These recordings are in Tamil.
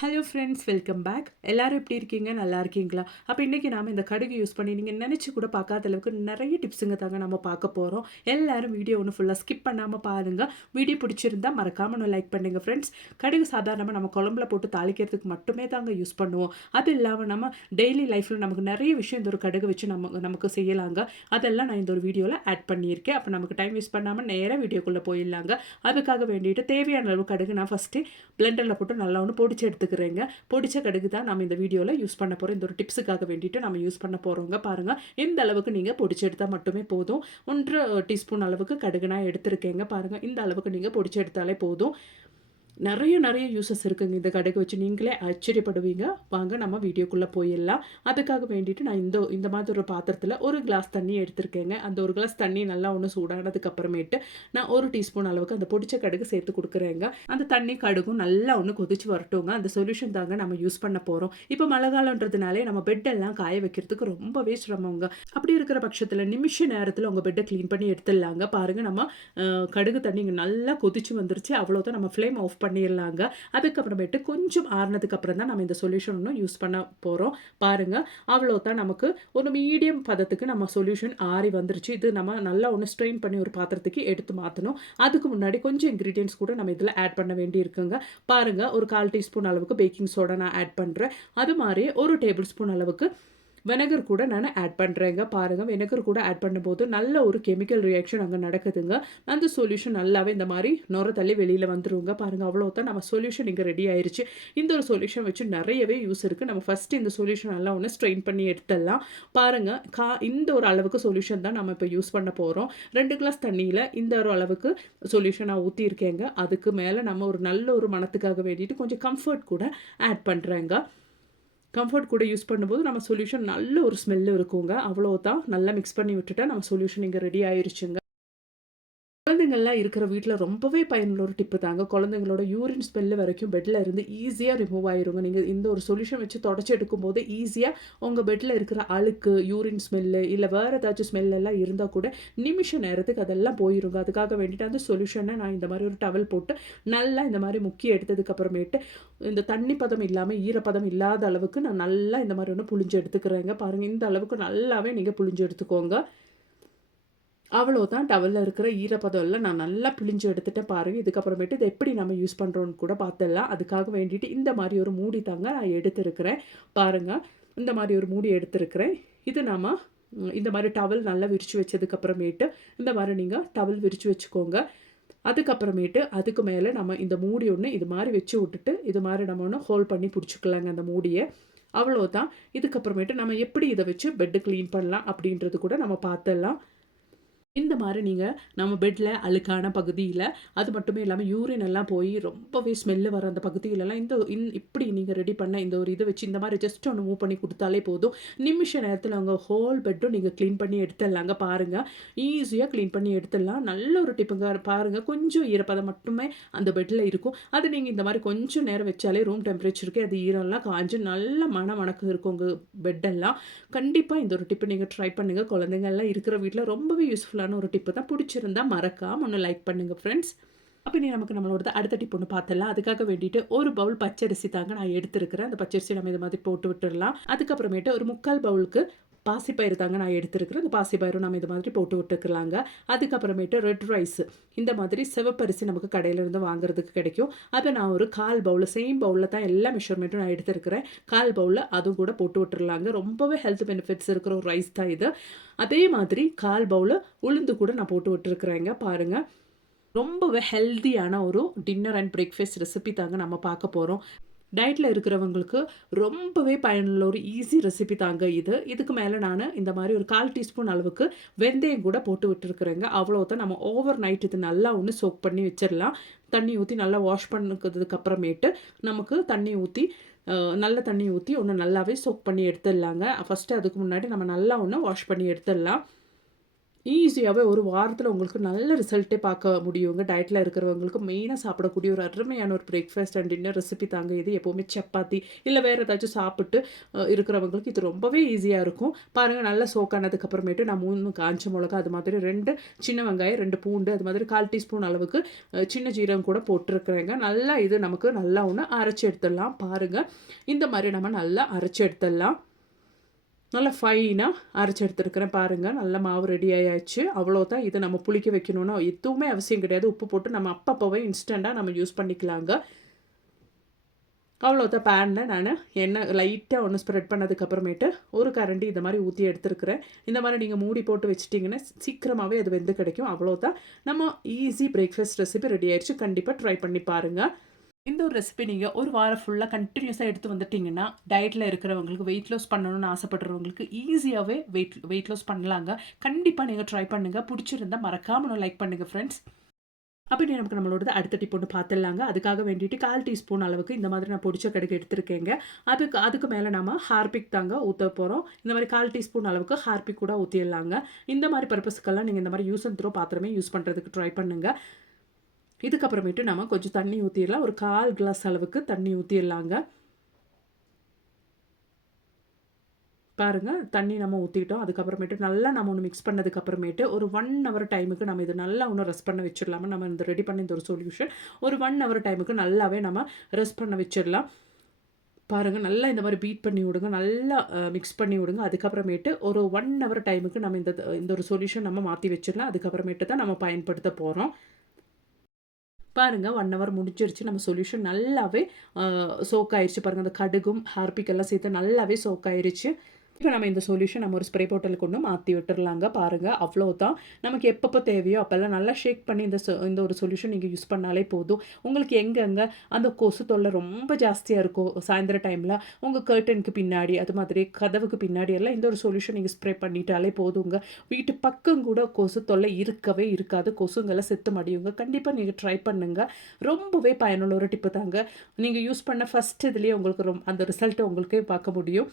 ஹலோ ஃப்ரெண்ட்ஸ் வெல்கம் பேக் எல்லாரும் எப்படி இருக்கீங்க? நல்லா இருக்கீங்களா? அப்போ இன்றைக்கி நாம் இந்த கடுகு யூஸ் பண்ணி நீங்கள் நினச்சி கூட பார்க்காத அளவுக்கு நிறைய டிப்ஸுங்க தாங்க நம்ம பார்க்க போகிறோம் எல்லோரும் வீடியோ ஒன்று ஃபுல்லாக ஸ்கிப் பண்ணாமல் பாருங்கள் வீடியோ பிடிச்சிருந்தா மறக்காமல் ஒன்று லைக் பண்ணுங்கள் ஃப்ரெண்ட்ஸ் கடுகு சாதாரணமாக நம்ம குழம்புல போட்டு தாளிக்கிறதுக்கு மட்டுமே தாங்க யூஸ் பண்ணுவோம். அது இல்லாமல் நம்ம டெய்லி லைஃப்பில் நமக்கு நிறைய விஷயம் இந்த ஒரு கடுகு வச்சு நம்ம நமக்கு செய்யலாங்க. அதெல்லாம் நான் இந்த ஒரு வீடியோவில் ஆட் பண்ணியிருக்கேன். அப்போ நமக்கு டைம் வேஸ்ட் பண்ணாமல் நேராக வீடியோக்குள்ளே போயிடலாங்க. அதுக்காக வேண்டிட்டு தேவையான அளவு கடுகு நான் ஃபஸ்ட்டு பிளெண்டரில் போட்டு நல்லா ஒன்று பொடிச்சு எடுத்துக்கிறேங்க. பொடிச்ச கடுகு தான் நம்ம இந்த வீடியோவில் யூஸ் பண்ண போகிறோம் இந்த ஒரு டிப்ஸுக்காக வேண்டிட்டு நம்ம யூஸ் பண்ண போகிறோங்க பாருங்கள் இந்த அளவுக்கு நீங்கள் பொடிச்சு எடுத்தால் மட்டுமே போதும். ஒன்றரை டீஸ்பூன் அளவுக்கு கடுகு நான் எடுத்திருக்கேங்க. பாருங்கள் இந்த அளவுக்கு நீங்கள் பொடிச்சு எடுத்தாலே போதும். நிறைய நிறைய யூசஸ் இருக்குங்க இந்த கடைக்கு வச்சு. நீங்களே ஆச்சரியப்படுவீங்க. வாங்க நம்ம வீடியோக்குள்ளே போயிடலாம். அதுக்காக வேண்டிட்டு நான் இந்த இந்த மாதிரி ஒரு பாத்திரத்தில் ஒரு கிளாஸ் தண்ணி எடுத்திருக்கேங்க. அந்த ஒரு கிளாஸ் தண்ணி நல்லா ஒன்று சூடானதுக்கு அப்புறமேட்டு நான் ஒரு டீஸ்பூன் அளவுக்கு அந்த பொடிச்ச கடுகு சேர்த்து கொடுக்குறேங்க. அந்த தண்ணி கடுகும் நல்லா ஒன்று கொதிச்சு வரட்டுங்க. அந்த சொல்யூஷன் தாங்க நம்ம யூஸ் பண்ண போகிறோம் இப்போ மழை காலன்றதுனாலே நம்ம பெட்டெல்லாம் காய வைக்கிறதுக்கு ரொம்பவே சிரமங்க. அப்படி இருக்கிற பட்சத்தில் நிமிஷ நேரத்தில் உங்கள் பெட்டை க்ளீன் பண்ணி எடுத்துடலாங்க. பாருங்கள் நம்ம கடுகு தண்ணி நல்லா கொதிச்சு வந்துருச்சு. அவ்வளோதான் நம்ம ஃப்ளேம் ஆஃப் பண்ணி பண்ணிடலாங்க. அதுக்கப்புறமேட்டு கொஞ்சம் ஆறுனதுக்கு அப்புறம் தான் நம்ம இந்த சொல்யூஷன் ஒன்றும் யூஸ் பண்ண போகிறோம் பாருங்கள் அவ்வளோதான் நமக்கு. ஒரு மீடியம் பதத்துக்கு நம்ம சொல்யூஷன் ஆறி வந்துருச்சு. இது நம்ம நல்லா ஒன்று ஸ்ட்ரெயின் பண்ணி ஒரு பாத்திரத்துக்கு எடுத்து மாற்றணும் அதுக்கு முன்னாடி கொஞ்சம் இன்க்ரீடியன்ஸ் கூட நம்ம இதில் ஆட் பண்ண வேண்டி இருக்குங்க பாருங்கள் ஒரு கால் டீஸ்பூன் அளவுக்கு பேக்கிங் சோடா நான் ஆட் பண்ணுறேன் அது மாதிரி ஒரு டேபிள் ஸ்பூன் அளவுக்கு வினகர் கூட நான் ஆட் பண்ணுறேங்க பாருங்கள் வினகர் கூட ஆட் பண்ணும்போது நல்ல ஒரு கெமிக்கல் ரியாக்ஷன் அங்கே நடக்குதுங்க. அந்த சொல்யூஷன் நல்லாவே இந்த மாதிரி நுர தள்ளி வெளியில் வந்துருங்க. பாருங்கள் அவ்வளோதான் நம்ம சொல்யூஷன் இங்கே ரெடி ஆயிடுச்சு இந்த ஒரு சொல்யூஷன் வச்சு நிறையவே யூஸ் இருக்குது நம்ம ஃபஸ்ட்டு இந்த சொல்யூஷன் நல்லா ஒன்று ஸ்ட்ரெயின் பண்ணி எடுத்துடலாம். பாருங்கள் கா இந்த ஒரு அளவுக்கு சொல்யூஷன் தான் நம்ம இப்போ யூஸ் பண்ண போகிறோம் ரெண்டு கிளாஸ் தண்ணியில் இந்த ஒரு அளவுக்கு சொல்யூஷன் நான் ஊற்றிருக்கேங்க அதுக்கு மேலே நம்ம ஒரு நல்ல ஒரு மனத்துக்காக வேண்டிட்டு கொஞ்சம் கம்ஃபர்ட் கூட ஆட் பண்ணுறேங்க கம்ஃபர்ட் கூட யூஸ் பண்ணும்போது நம்ம சொல்யூஷன் நல்ல ஒரு ஸ்மெல்லு இருக்குங்க. அவ்வளோதான் நல்லா மிக்ஸ் பண்ணி விட்டுட்டா நம்ம சொல்யூஷன் இங்கே ரெடி ஆயிருச்சுங்க. குழந்தைங்கள்லாம் இருக்கிற வீட்டில் ரொம்பவே பயனுள்ள ஒரு டிப்பு தாங்க. குழந்தைங்களோட யூரின் ஸ்மெல்லு வரைக்கும் பெட்டில் இருந்து ஈஸியாக ரிமூவ் ஆயிருங்க. நீங்கள் இந்த ஒரு சொல்யூஷன் வச்சு தொடச்சி எடுக்கும்போது ஈஸியாக உங்கள் பெட்டில் இருக்கிற அழுக்கு யூரின் ஸ்மெல்லு இல்லை வேறு ஏதாச்சும் ஸ்மெல் எல்லாம் இருந்தால் கூட நிமிஷ நேரத்துக்கு அதெல்லாம் போயிருங்க. அதுக்காக வேண்டிட்டு அந்த சொல்யூஷனை நான் இந்த மாதிரி ஒரு டவல் போட்டு நல்லா இந்த மாதிரி முக்கி எடுத்ததுக்கு அப்புறமேட்டு இந்த தண்ணி பதம் இல்லாமல் ஈரப்பதம் இல்லாத அளவுக்கு நான் நல்லா இந்த மாதிரி ஒன்று புளிஞ்சு எடுத்துக்கிறேங்க. பாருங்கள் இந்த அளவுக்கு நல்லாவே நீங்கள் புளிஞ்சு எடுத்துக்கோங்க. அவ்வளோதான் டவலில் இருக்கிற ஈரப்பதம் எல்லாம் நான் நல்லா பிழிஞ்சு எடுத்துகிட்டேன் பாருங்கள் இதுக்கப்புறமேட்டு இதை எப்படி நம்ம யூஸ் பண்ணுறோன்னு கூட பார்த்துடலாம் அதுக்காக வேண்டிட்டு இந்த மாதிரி ஒரு மூடி தாங்க நான் எடுத்திருக்கிறேன். பாருங்கள் இந்த மாதிரி ஒரு மூடி எடுத்திருக்கிறேன். இது நாம் இந்த மாதிரி டவல் நல்லா விரித்து வச்சதுக்கப்புறமேட்டு இந்த மாதிரி நீங்கள் டவல் விரித்து வச்சுக்கோங்க. அதுக்கப்புறமேட்டு அதுக்கு மேலே நம்ம இந்த மூடி ஒன்று இது மாதிரி வச்சு விட்டுட்டு இது மாதிரி நம்ம ஒன்று ஹோல்ட் பண்ணி பிடிச்சிக்கலாங்க அந்த மூடியை. அவ்வளோதான் இதுக்கப்புறமேட்டு நம்ம எப்படி இதை வச்சு பெட்டு க்ளீன் பண்ணலாம் அப்படின்றது கூட நம்ம பார்த்துடலாம் இந்த மாதிரி நீங்கள் நம்ம பெட்டில் அழுக்கான பகுதியில் அது மட்டுமே இல்லாமல் யூரின் எல்லாம் போய் ரொம்பவே ஸ்மெல்லு வர அந்த பகுதியிலலாம் இந்த இந் இப்படி நீங்கள் ரெடி பண்ண இந்த ஒரு இதை வச்சு இந்த மாதிரி ஜஸ்ட் ஒன்று மூவ் பண்ணி கொடுத்தாலே போதும். நிமிஷ நேரத்தில் அவங்க ஹோல் பெட்டும் நீங்கள் க்ளீன் பண்ணி எடுத்துடலாங்க. பாருங்கள் ஈஸியாக க்ளீன் பண்ணி எடுத்துடலாம். நல்ல ஒரு டிப்புங்க பாருங்கள் கொஞ்சம் ஈரப்பதம் மட்டுமே அந்த பெட்டில் இருக்கும். அது நீங்கள் இந்த மாதிரி கொஞ்சம் நேரம் வச்சாலே ரூம் டெம்பரேச்சருக்கு அது ஈரம்லாம் காஞ்சு நல்ல மன மணக்கம் இருக்கும் உங்கள் பெட்டெல்லாம் கண்டிப்பாக இந்த ஒரு டிப்பு நீங்கள் ட்ரை பண்ணுங்கள் குழந்தைங்கள்லாம் இருக்கிற வீட்டில் ரொம்பவே யூஸ்ஃபுல்லான ஒரு டிப்பு தான் பிடிச்சிருந்தா மறக்காம ஒன்று லைக் பண்ணுங்கள் ஃப்ரெண்ட்ஸ் அப்போ நீ நமக்கு நம்மளோட அடுத்த டிப் ஒன்று பார்த்துடலாம். அதுக்காக வேண்டிட்டு ஒரு பவுல் பச்சரிசி தாங்க நான் எடுத்துருக்கிறேன். அந்த பச்சரிசி நம்ம இது மாதிரி போட்டு விட்டுடலாம். அதுக்கப்புறமேட்டு ஒரு முக்கால் பவுலுக்கு பாசிப்பயிறு தாங்க நான் எடுத்துருக்கிறேன். அந்த பாசிப்பயிரும் நம்ம இது மாதிரி போட்டு விட்டுக்கலாங்க. அதுக்கப்புறமேட்டு ரெட் ரைஸ் இந்த மாதிரி சிவப்பரிசி நமக்கு கடையிலேருந்து வாங்குறதுக்கு கிடைக்கும். அதை நான் ஒரு கால் பவுலில் சேம் பவுலில் தான் எல்லா மெஷர்மெண்ட்டும் நான் எடுத்துருக்கிறேன். கால் பவுலில் அதுவும் கூட போட்டு விட்டுருலாங்க ரொம்பவே ஹெல்த் பெனிஃபிட்ஸ் இருக்கிற ஒரு ரைஸ் தான் இது. அதே மாதிரி கால் பவுல் உளுந்து கூட நான் போட்டு விட்டுருக்குறேங்க. பாருங்கள் ரொம்பவே ஹெல்தியான ஒரு டின்னர் அண்ட் பிரேக்ஃபாஸ்ட் ரெசிபி தாங்க நம்ம பார்க்க போகிறோம் டயட்டில் இருக்கிறவங்களுக்கு ரொம்பவே பயனுள்ள ஒரு ஈஸி ரெசிபி தாங்க இது. இதுக்கு மேலே நான் இந்த மாதிரி ஒரு கால் டீஸ்பூன் அளவுக்கு வெந்தயம் கூட போட்டு விட்டுருக்குறேங்க. அவ்வளோதான் நம்ம ஓவர் நைட் இது நல்லா ஒன்று சோக் பண்ணி வச்சிடலாம் தண்ணி ஊற்றி நல்லா வாஷ் பண்ணுக்கிறதுக்கு அப்புறமேட்டு நமக்கு தண்ணி ஊற்றி நல்ல தண்ணி ஊற்றி ஒன்று நல்லாவே சோக் பண்ணி எடுத்துடலாங்க. ஃபஸ்ட்டு அதுக்கு முன்னாடி நம்ம நல்லா ஒன்று வாஷ் பண்ணி எடுத்துடலாம். ஈஸியாகவே ஒரு வாரத்தில் உங்களுக்கு நல்ல ரிசல்ட்டே பார்க்க முடியுங்க. டயட்டில் இருக்கிறவங்களுக்கு மெயினாக சாப்பிடக்கூடிய ஒரு அருமையான ஒரு பிரேக்ஃபாஸ்ட் அண்ட் டின்னர் ரெசிபி தாங்க இது. எப்போவுமே சப்பாத்தி, இல்லை வேறு ஏதாச்சும் சாப்பிட்டு இருக்கிறவங்களுக்கு இது ரொம்பவே ஈஸியாக இருக்கும். பாருங்கள் நல்லா சோக்கானதுக்கப்புறமேட்டு நான் மூணு காஞ்ச மிளகா அது மாதிரி ரெண்டு சின்ன வெங்காயம், ரெண்டு பூண்டு, அது மாதிரி 1/4 டீஸ்பூன் அளவுக்கு சின்ன ஜீரகம் கூட போட்டிருக்கிறேங்க நல்லா இது நமக்கு நல்லா ஒன்று அரைச்சி எடுத்துடலாம். பாருங்கள் இந்த மாதிரி நம்ம நல்லா அரைச்சி எடுத்துடலாம். நல்லா ஃபைனாக அரைச்சி எடுத்துருக்கிறேன் பாருங்கள் நல்ல மாவு ரெடி ஆயாச்சு. அவ்வளோதான். இதை நம்ம புளிக்க வைக்கணும்னா எதுவுமே அவசியம் கிடையாது. உப்பு போட்டு நம்ம அப்பப்போவே இன்ஸ்டண்ட்டாக நம்ம யூஸ் பண்ணிக்கலாங்க. அவ்வளோதான் பேனில் நான் எண்ணெய் லைட்டாக ஒன்று ஸ்ப்ரெட் பண்ணதுக்கப்புறமேட்டு ஒரு கரண்டி இந்த மாதிரி ஊற்றி எடுத்துருக்கிறேன். இந்த மாதிரி நீங்கள் மூடி போட்டு வச்சிட்டிங்கன்னா சீக்கிரமாகவே அது வெந்து கிடைக்கும். அவ்வளோதான். நம்ம ஈஸி பிரேக்ஃபாஸ்ட் ரெசிபி ரெடி ஆயிடுச்சு கண்டிப்பாக ட்ரை பண்ணி பாருங்கள் இந்த ஒரு ரெசிபி நீங்கள் ஒரு வாரம் ஃபுல்லாக கண்டினியூஸாக எடுத்து வந்துட்டீங்கன்னா, டயட்டில் இருக்கிறவங்களுக்கு, வெயிட் லாஸ் பண்ணணும்னு ஆசைப்படுறவங்களுக்கு ஈஸியாகவே வெயிட் வெயிட் லாஸ் பண்ணலாங்க. கண்டிப்பாக நீங்கள் ட்ரை பண்ணுங்கள் பிடிச்சிருந்தால் மறக்காம நான் லைக் பண்ணுங்கள் ஃப்ரெண்ட்ஸ் அப்படி நமக்கு நம்மளோடது அடுத்த டிப் ஒண்ணு பார்த்துடலாங்க. அதுக்காக வேண்டிட்டு 1/4 டீஸ்பூன் அளவுக்கு இந்த மாதிரி நான் பொடிச்ச கடுகு எடுத்திருக்கேங்க. அதுக்கு அதுக்கு மேலே நம்ம ஹார்பிக் தாங்க ஊற்ற போகிறோம் இந்த மாதிரி கால் டீஸ்பூன் அளவுக்கு ஹார்பிக் கூட ஊற்றிடலாங்க இந்த மாதிரி பர்பஸ்க்கெல்லாம் நீங்கள் இந்த மாதிரி யூஸ் அண்ட் த்ரோ பாத்திரமே யூஸ் பண்ணுறதுக்கு ட்ரை பண்ணுங்கள் இதுக்கப்புறமேட்டு நம்ம கொஞ்சம் தண்ணி ஊற்றிடலாம் ஒரு 1/4 கிளாஸ் அளவுக்கு தண்ணி ஊற்றிடலாங்க பாருங்கள் தண்ணி நம்ம ஊற்றிட்டோம் அதுக்கப்புறமேட்டு நல்லா நம்ம ஒன்று மிக்ஸ் பண்ணதுக்கப்புறமேட்டு ஒரு ஒன் ஹவர் டைமுக்கு நம்ம இது நல்லா ஒன்று ரெஸ்ட் பண்ண வச்சிடலாமா? நம்ம இந்த ரெடி பண்ண இந்த ஒரு சொல்யூஷன் ஒரு ஒன் ஹவர் டைமுக்கு நல்லாவே நம்ம ரெஸ்ட் பண்ண வச்சிடலாம். பாருங்கள் நல்லா இந்த மாதிரி பீட் பண்ணி விடுங்க. நல்லா மிக்ஸ் பண்ணி விடுங்க. அதுக்கப்புறமேட்டு ஒரு ஒன் ஹவர் டைமுக்கு நம்ம இந்த இந்த ஒரு சொல்யூஷன் நம்ம மாற்றி வச்சிடலாம். அதுக்கப்புறமேட்டு தான் நம்ம பயன்படுத்த போகிறோம் பாருங்கள் ஒன் ஹவர் முடிஞ்சிருச்சு. நம்ம சொல்யூஷன் நல்லாவே சோக் ஆயிடுச்சு பாருங்கள் அந்த கடுகும், ஹார்பிக் எல்லாம் சேர்த்து நல்லாவே சோக் ஆயிடுச்சு இப்போ நம்ம இந்த சொல்யூஷன் நம்ம ஒரு ஸ்ப்ரே போட்டலுக்கு கொண்டு மாற்றி விட்டுடலாங்க பாருங்கள் அவ்வளோ தான் நமக்கு எப்பப்போ தேவையோ அப்போல்லாம் நல்லா ஷேக் பண்ணி இந்த சொ இந்த ஒரு சொல்யூஷன் நீங்கள் யூஸ் பண்ணாலே போதும். உங்களுக்கு எங்கெங்கே அந்த கொசு தொல்லை ரொம்ப ஜாஸ்தியாக இருக்கும் சாயந்தர டைமில் உங்கள் கர்டனுக்கு பின்னாடி, அது மாதிரி கதவுக்கு பின்னாடி எல்லாம் இந்த ஒரு சொல்யூஷன் நீங்கள் ஸ்ப்ரே பண்ணிட்டாலே போதுங்க. வீட்டு பக்கம் கூட கொசு தொல்லை இருக்கவே இருக்காது. கொசுங்களை செத்து மடியுங்க. கண்டிப்பாக நீங்கள் ட்ரை பண்ணுங்கள் ரொம்பவே பயனுள்ள ஒரு டிப்பு தாங்க. நீங்கள் யூஸ் பண்ண ஃபஸ்ட் இதுலேயே உங்களுக்கு ரொம்ப அந்த ரிசல்ட்டை உங்களுக்கே பார்க்க முடியும்.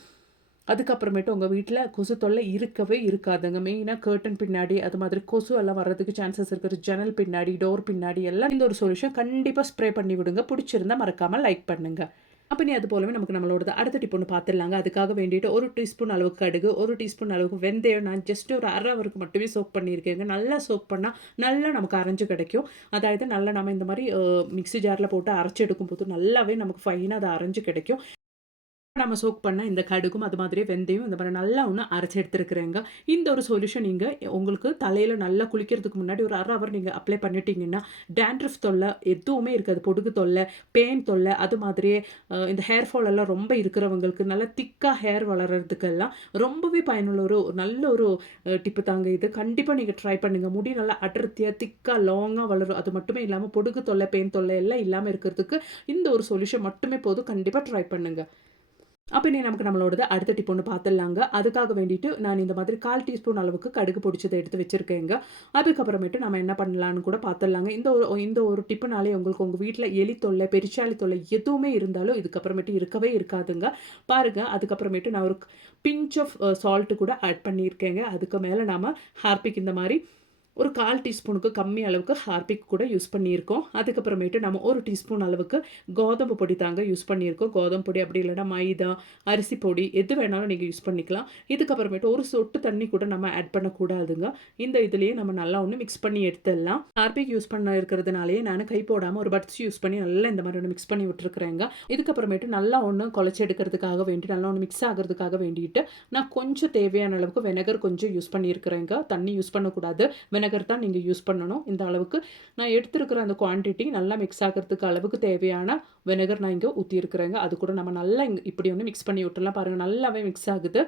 அதுக்கப்புறமேட்டு உங்கள் வீட்டில் கொசு தொல்லை இருக்கவே இருக்காதுங்க. மெயினாக கேர்டன் பின்னாடி, அது மாதிரி கொசு எல்லாம் வர்றதுக்கு சான்சஸ் இருக்கிற ஜன்னல் பின்னாடி, டோர் பின்னாடி எல்லாம் இந்த ஒரு சொல்யூஷன் கண்டிப்பாக ஸ்ப்ரே பண்ணி விடுங்க. பிடிச்சிருந்தா மறக்காமல் லைக் பண்ணுங்க. அப்போ நீ அது போலவே நமக்கு நம்மளோடது அடுத்த டிப் ஒன்று பார்த்துடலாங்க. அதுக்காக வேண்டிட்டு ஒரு டீஸ்பூன் அளவுக்கு கடுகு, ஒரு டீஸ்பூன் அளவுக்கு வெந்தயம் நான் ஜஸ்ட் ஒரு அரை அவருக்கு மட்டுமே சோப் பண்ணியிருக்கேங்க. நல்லா சோப் பண்ணால் நல்லா நமக்கு அரைஞ்சு கிடைக்கும். அதாவது நல்லா நம்ம இந்த மாதிரி மிக்சி மிக்ஸி போட்டு அரைச்சி எடுக்கும்போது நல்லாவே நமக்கு ஃபைனாக அது அரைஞ்சு கிடைக்கும். நம்ம சோக் பண்ண இந்த கடுகும், அது மாதிரியே வெந்தயம் இந்த மாதிரி நல்லா ஒன்று அரைச்சி எடுத்துருக்குறேங்க இந்த ஒரு சொல்யூஷன் நீங்கள் உங்களுக்கு தலையில் நல்லா குளிக்கிறதுக்கு முன்னாடி ஒரு அரை ஹவர் நீங்கள் அப்ளை பண்ணிட்டீங்கன்னா, டேண்ட்ரஃப் தொல்லை எதுவுமே இருக்காது. பொடுகு தொல்லை, பேன் தொல்லை, அது மாதிரியே இந்த ஹேர் ஃபால் எல்லாம் ரொம்ப இருக்கிறவங்களுக்கு, நல்லா திக்காக ஹேர் வளர்கிறதுக்கெல்லாம் ரொம்பவே பயனுள்ள ஒரு நல்ல ஒரு டிப்பு தாங்க இது. கண்டிப்பாக நீங்கள் ட்ரை பண்ணுங்கள் முடி நல்லா அடர்த்தியாக திக்காக லாங்காக வளரும். அது மட்டுமே இல்லாமல் பொடுகு தொல்லை, பேன் தொல்லை எல்லாம் இல்லாமல் இருக்கிறதுக்கு இந்த ஒரு சொல்யூஷன் மட்டுமே போதும். கண்டிப்பாக ட்ரை பண்ணுங்கள் அப்போ நீ நமக்கு நம்மளோடது அடுத்த டிப் ஒன்று பார்த்துடலாங்க. அதுக்காக வேண்டிட்டு நான் இந்த மாதிரி 1/4 டீஸ்பூன் அளவுக்கு கடுகு பொடிச்சத எடுத்து வச்சுருக்கேங்க அதுக்கப்புறமேட்டு நம்ம என்ன பண்ணலான்னு கூட பார்த்துடலாங்க. இந்த ஒரு இந்த ஒரு டிப்புனாலே உங்களுக்கு உங்கள் வீட்டில் எலி தொல்லை, பெருச்சாளி தொல்லை எதுவுமே இருந்தாலும் இதுக்கப்புறமேட்டு இருக்கவே இருக்காதுங்க. பாருங்க, அதுக்கப்புறமேட்டு நான் ஒரு பிஞ்ச் ஆஃப் சால்ட்டு கூட ஆட் பண்ணியிருக்கேங்க. அதுக்கு மேலே நாம் ஹார்பிக் இந்த மாதிரி ஒரு 1/4 டீஸ்பூனுக்கு கம்மி அளவுக்கு ஹார்பிக் கூட யூஸ் பண்ணியிருக்கோம். அதுக்கப்புறமேட்டு நம்ம ஒரு டீஸ்பூன் அளவுக்கு கோதம்பு பொடி தாங்க யூஸ் பண்ணியிருக்கோம். கோதம்பு பொடி அப்படி இல்லைன்னா மைதா, அரிசி பொடி எது வேணாலும் நீங்கள் யூஸ் பண்ணிக்கலாம். இதுக்கப்புறமேட்டு ஒரு சொட்டு தண்ணி கூட நம்ம ஆட் பண்ணக்கூடாதுங்க. இந்த இதுலேயே நம்ம நல்லா ஒன்று மிக்ஸ் பண்ணி எடுத்துடலாம். ஹார்பிக் யூஸ் பண்ண இருக்கிறதுனாலே நான் கை போடாமல் ஒரு பட்ஸ் யூஸ் பண்ணி நல்லா இந்த மாதிரி ஒன்று மிக்ஸ் பண்ணி விட்டுருக்குறேங்க இதுக்கப்புறமேட்டு நல்லா ஒன்று குழச்சி எடுக்கிறதுக்காக வேண்டி, நல்லா ஒன்று மிக்ஸ் ஆகிறதுக்காக வேண்டிட்டு, நான் கொஞ்சம் தேவையான அளவுக்கு வினகர் கொஞ்சம் யூஸ் பண்ணியிருக்கிறேங்க. தண்ணி யூஸ் பண்ணக்கூடாது. வினகர் தான் நீங்கள் யூஸ் பண்ணணும். இந்த அளவுக்கு நான் எடுத்துருக்கிற அந்த குவான்டிட்டி நல்லா மிக்ஸ் ஆகிறதுக்கு அளவுக்கு தேவையான வினெகர் நான் இங்கே ஊத்தியிருக்கிறேங்க. அது கூட நம்ம நல்லா இங்கே இப்படி வந்து மிக்ஸ் பண்ணி விட்டுலாம் பாருங்கள் நல்லாவே மிக்ஸ் ஆகுது.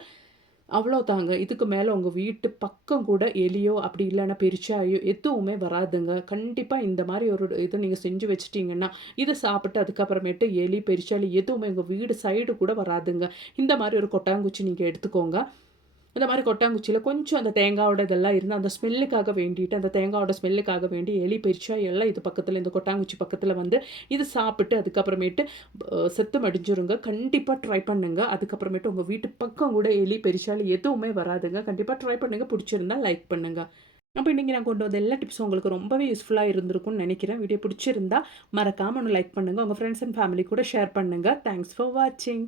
அவ்வளோ தாங்க இதுக்கு மேலே உங்கள் வீட்டு பக்கம் கூட எலியோ, அப்படி இல்லைன்னா பெருச்சாளியோ எதுவுமே வராதுங்க. கண்டிப்பாக இந்த மாதிரி ஒரு இதை நீங்கள் செஞ்சு வச்சுட்டீங்கன்னா, இதை சாப்பிட்டு அதுக்கப்புறமேட்டு எலி, பெருச்சாளி எதுவுமே உங்கள் வீடு சைடு கூட வராதுங்க. இந்த மாதிரி ஒரு கொட்டாங்குச்சி நீங்கள் எடுத்துக்கோங்க. இந்த மாதிரி கொட்டாங்குச்சியில் கொஞ்சம் அந்த தேங்காயோட இதெல்லாம் இருந்து அந்த ஸ்மெல்லுக்காக வேண்டிட்டு, அந்த தேங்காயோட ஸ்மெல்லுக்காக வேண்டி எலி, பெரிச்சா எல்லாம் இது பக்கத்தில் இந்த கொட்டாங்குச்சி பக்கத்தில் வந்து இது சாப்பிட்டு அதுக்கப்புறமேட்டு செத்து மடிஞ்சிருங்க. கண்டிப்பாக ட்ரை பண்ணுங்க. அதுக்கப்புறமேட்டு உங்கள் வீட்டு பக்கம் கூட எலி, பெரிச்சால் எதுவுமே வராதுங்க. கண்டிப்பாக ட்ரை பண்ணுங்க. பிடிச்சிருந்தா லைக் பண்ணுங்க. அப்போ இன்றைக்கி நான் கொண்டு வந்த எல்லா டிப்ஸும் உங்களுக்கு ரொம்பவே யூஸ்ஃபுல்லாக இருந்திருக்கும்னு நினைக்கிறேன் வீடியோ பிடிச்சிருந்தா மறக்காமல் ஒன்று லைக் பண்ணுங்கள் உங்கள் ஃப்ரெண்ட்ஸ் அண்ட் ஃபேமிலி கூட ஷேர் பண்ணுங்கள் தேங்க்ஸ் ஃபார் வாட்சிங்.